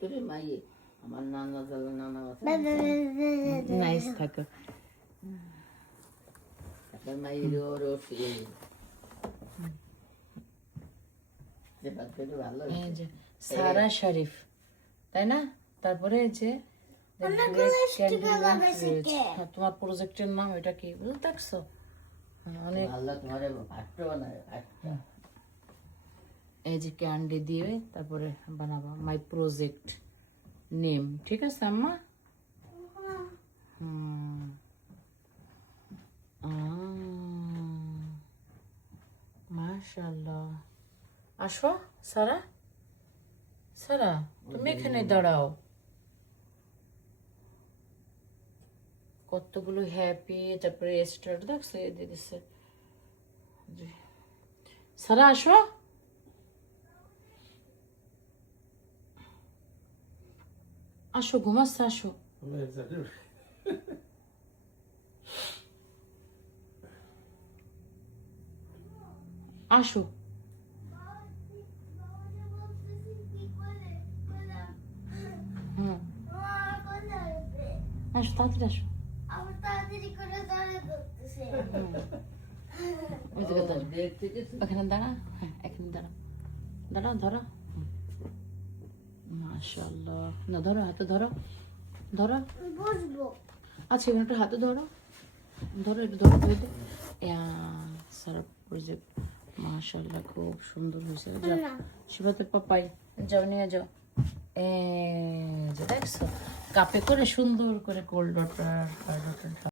তোরে মাইয়ে আমার নানা দাদা নানা আছে নাইস থাকো। আপনার মাইয়ের ওর যে বাচ্চাটা ভালো এই যে সারা শরীফ, তাই না? তারপরে এই যে তোমার প্রজেক্টের নাম এটা কি বুঝতে দেখছো? অনেক ভালো তোমার ভাট্টো বানায় ভাট্টো। এই যে ক্যান্ডি দিয়ে তারপরে বানাবো মাই প্রজেক্ট নেম, ঠিক আছে আম্মা? মাশাআল্লাহ। আসো সারা, সারা তুমি এখানে দাঁড়াও। কতগুলো হ্যাপি, তারপরে স্টার দেখছো এ দিয়ে দিচ্ছে। সারা আসো, আসো ঘুমাচ্ছে, আসো। আসো হুম আসো তাড়াতাড়ি আসো। ওই দিকে দাঁড়া, ওখানে দাঁড়া, হ্যাঁ এখানে দাঁড়া, দাঁড়া ধরো। মাশাআল্লাহ, না ধরো, হাতে ধরো, ধরো আচ্ছা এখানে একটু হাতে ধরো, ধরো একটু ধরো ধরে সারা প্রজেক্ট মাশাআল্লাহ খুব সুন্দর হয়েছে। যাও শিবাতে পাপাই যাও নিয়ে যাও। এই যে দেখছো কাপে করে সুন্দর করে গোল্ড ওয়াটার